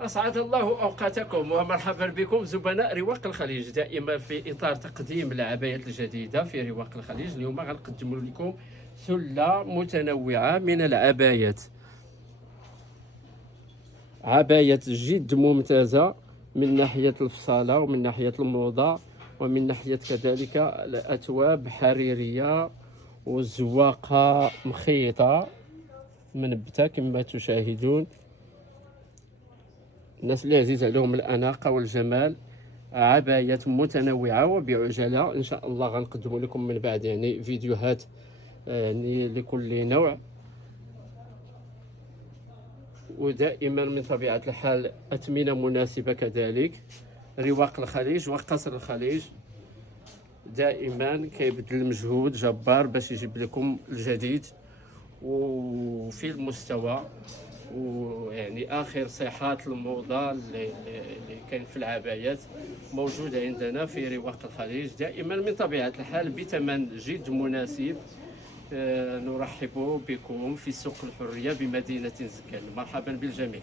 أسعد الله أوقاتكم ومرحبا بكم زبناء رواق الخليج، دائما في إطار تقديم العبايات الجديدة في رواق الخليج. اليوم غنقدم لكم سلة متنوعة من العبايات، عبايات جد ممتازة من ناحية الفصالة ومن ناحية الموضة ومن ناحية كذلك الأثواب حريرية والزواقة مخيطة منبتة كما تشاهدون. الناس اللي عزيز عليهم الأناقة والجمال، عبايات متنوعة وبعجلة إن شاء الله غنقدم لكم من بعد يعني فيديوهات يعني لكل نوع. ودائما من طبيعة الحال أثمنة مناسبة كذلك. رواق الخليج وقصر الخليج دائما كيبذل مجهود جبار باش يجيب لكم الجديد وفي المستوى، ويعني اخر صيحات الموضه اللي كاين في العبايات موجوده عندنا في رواق الخليج، دائما من طبيعه الحال بثمن جد مناسب. نرحب بكم في سوق الحريه بمدينه زكال. مرحبا بالجميع.